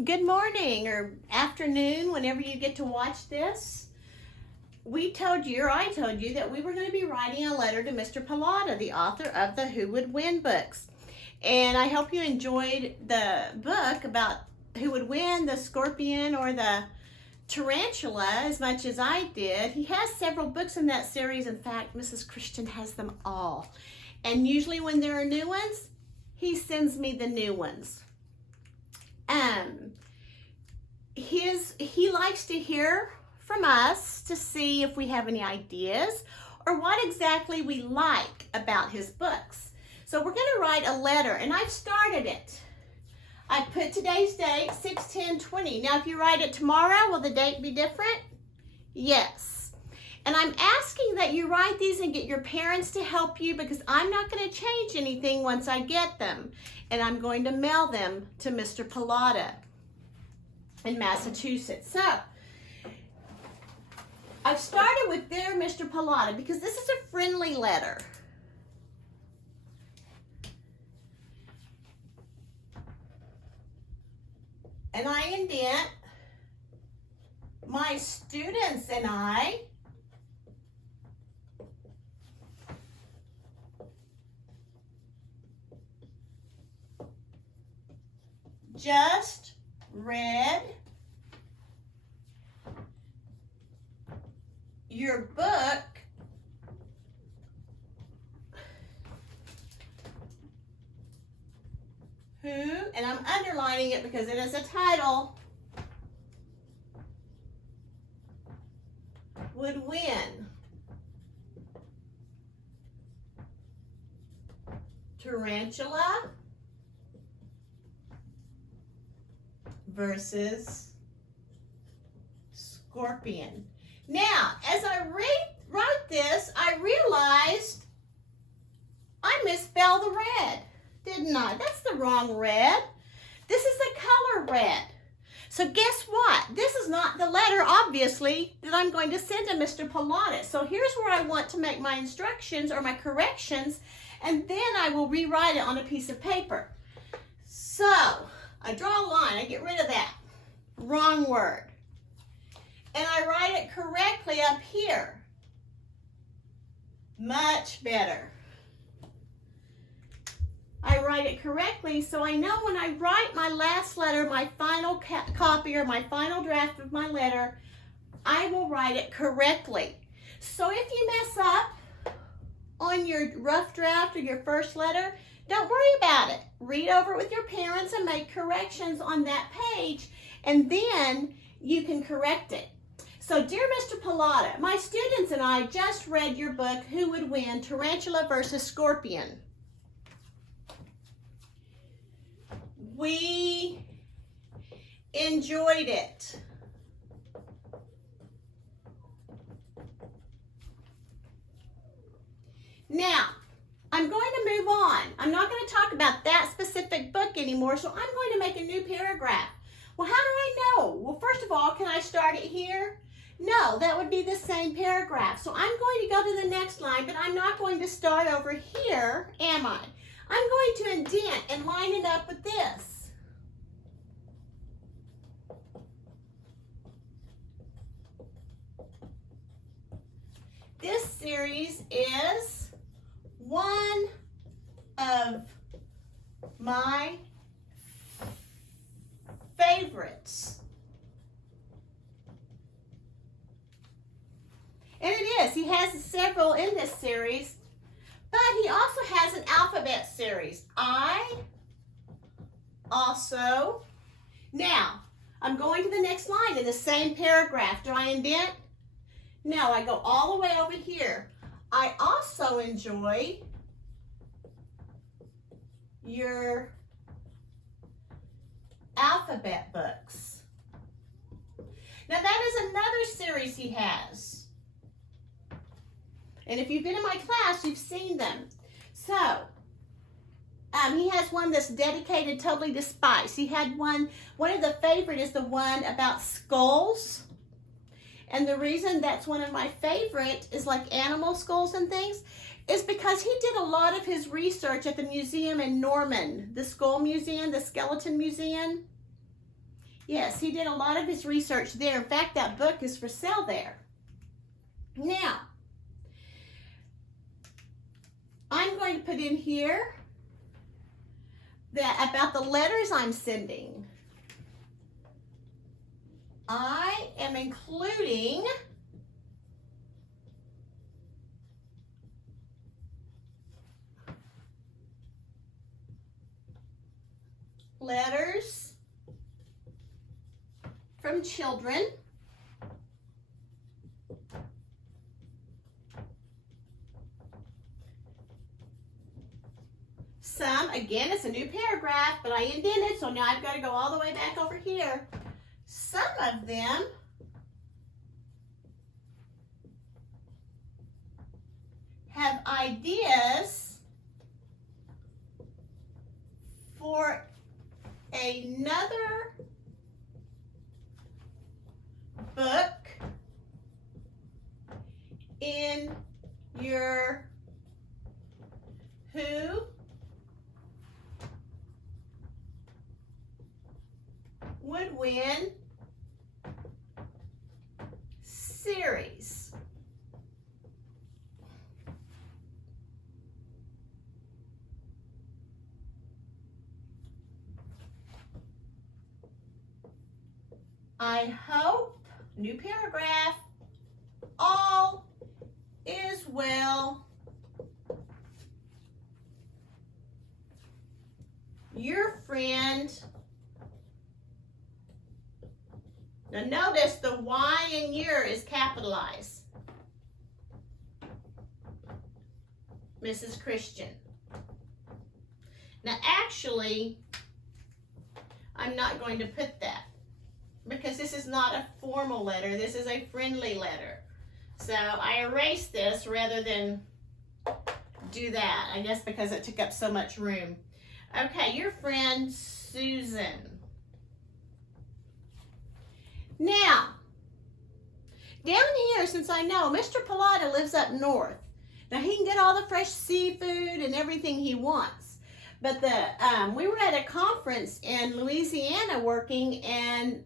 Good morning or afternoon, whenever you get to watch this. I told you, that we were going to be writing a letter to Mr. Pallotta, the author of the Who Would Win books. And I hope you enjoyed the book about who would win, the scorpion or the tarantula, as much as I did. He has several books in that series. In fact, Mrs. Christian has them all. And usually when there are new ones, he sends me the new ones. He likes to hear from us to see if we have any ideas or what exactly we like about his books. So we're going to write a letter, and I've started it. I put today's date, 6/10/20. Now, if you write it tomorrow, will the date be different? Yes. And I'm asking that you write these and get your parents to help you, because I'm not going to change anything once I get them. And I'm going to mail them to Mr. Pallotta in Massachusetts. So, I've started with Dear Mr. Pallotta because this is a friendly letter. And I indent, my students and I just read your book Who, and I'm underlining it because it is a title, would win. Tarantula versus scorpion. Now, as I write this, I realized I misspelled the red, didn't I? That's the wrong red. This is the color red. So guess what? This is not the letter, obviously, that I'm going to send to Mr. Pallotta. So here's where I want to make my instructions or my corrections, and then I will rewrite it on a piece of paper. So I draw a line. I get rid of that wrong word. And I write it correctly up here. Much better. I write it correctly so I know when I write my last letter, my final copy or my final draft of my letter, I will write it correctly. So if you mess up on your rough draft or your first letter, don't worry about it. Read over it with your parents and make corrections on that page, and then you can correct it. So, Dear Mr. Pallotta, my students and I just read your book, Who Would Win, Tarantula versus Scorpion. We enjoyed it. Now, I'm going to move on. I'm not going to talk about that specific book anymore, so I'm going to make a new paragraph. Well, how do I know? Well, first of all, can I start it here? No, that would be the same paragraph. So I'm going to go to the next line, but I'm not going to start over here, am I? I'm going to indent and line it up with this. This series is one of my favorites. And it is. He has several in this series, but he also has an alphabet series. I also. Now, I'm going to the next line in the same paragraph. Do I indent? No, I go all the way over here. I also enjoy your alphabet books. Now, that is another series he has. And if you've been in my class, you've seen them. So, he has one that's dedicated totally to spice. He had one of the favorite is the one about skulls. And the reason that's one of my favorite is like animal skulls and things is because he did a lot of his research at the museum in Norman, the Skull Museum, the Skeleton Museum. Yes, he did a lot of his research there. In fact, that book is for sale there. Now, I'm going to put in here that about the letters I'm sending. I am including letters from children. Some, again, it's a new paragraph, but I indented, so now I've got to go all the way back over here. Some of them have ideas for another book in your Who Would Win series. I hope, new paragraph, all is well. Your friend. Now notice the Y in your is capitalized. Mrs. Christian. Now actually, I'm not going to put that because this is not a formal letter. This is a friendly letter. So I erased this rather than do that. I guess because it took up so much room. Okay, your friend Susan. Now, down here, since I know Mr. Pilata lives up north, now he can get all the fresh seafood and everything he wants. But we were at a conference in Louisiana working, and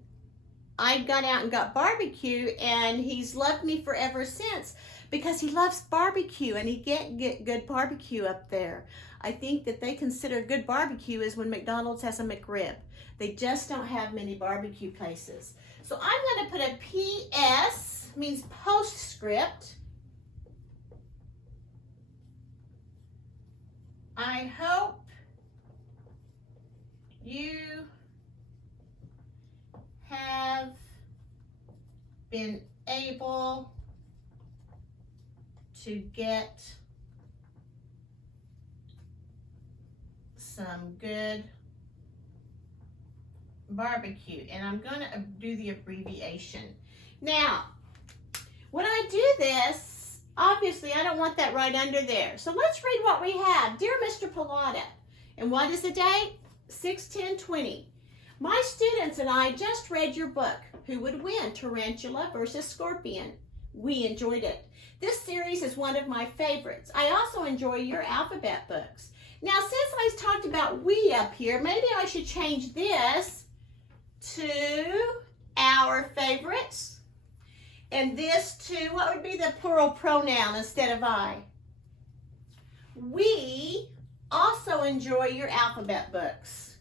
I got out and got barbecue, and he's loved me forever since because he loves barbecue, and he can't get good barbecue up there. I think that they consider good barbecue is when McDonald's has a McRib. They just don't have many barbecue places. So I'm going to put a PS, means postscript. I hope you have been able to get some good barbecue, and I'm going to do the abbreviation. Now, when I do this, obviously I don't want that right under there. So let's read what we have. Dear Mr. Pilata, and what is the date? 6/10/20. My students and I just read your book, Who Would Win, Tarantula versus Scorpion. We enjoyed it. This series is one of my favorites. I also enjoy your alphabet books. Now, since I talked about we up here, maybe I should change this to our favorites, and this to, what would be the plural pronoun instead of I? We also enjoy your alphabet books.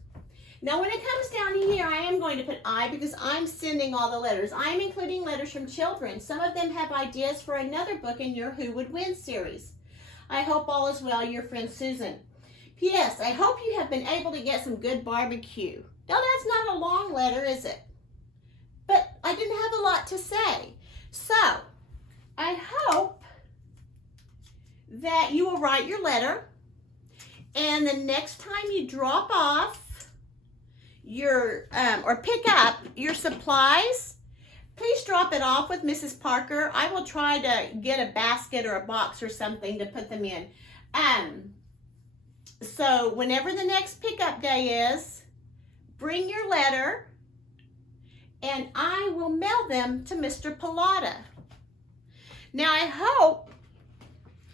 Now, when it comes down here, I am going to put I because I'm sending all the letters. I'm including letters from children. Some of them have ideas for another book in your Who Would Win series. I hope all is well, your friend Susan. P.S. I hope you have been able to get some good barbecue. Now, that's not a long letter, is it? But I didn't have a lot to say. So, I hope that you will write your letter, and the next time you drop off your, or pick up your supplies, please drop it off with Mrs. Parker. I will try to get a basket or a box or something to put them in. So whenever the next pickup day is, bring your letter, and I will mail them to Mr. Pilata. Now, I hope,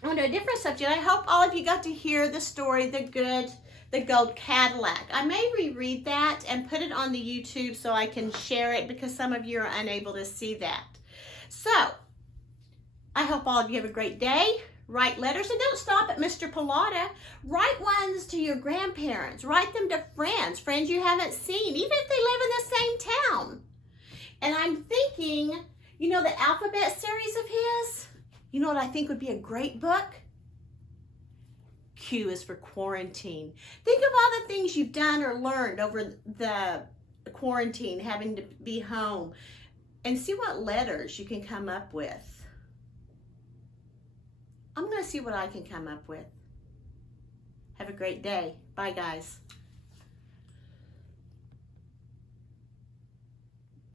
on a different subject, I hope all of you got to hear the story, The Good The Gold Cadillac. I may reread that and put it on the YouTube so I can share it because some of you are unable to see that. So, I hope all of you have a great day. Write letters and don't stop at Mr. Pallotta. Write ones to your grandparents. Write them to friends you haven't seen, even if they live in the same town. And I'm thinking, you know the alphabet series of his? You know what I think would be a great book? Q is for quarantine. Think of all the things you've done or learned over the quarantine, having to be home, and see what letters you can come up with. I'm going to see what I can come up with. Have a great day. Bye, guys.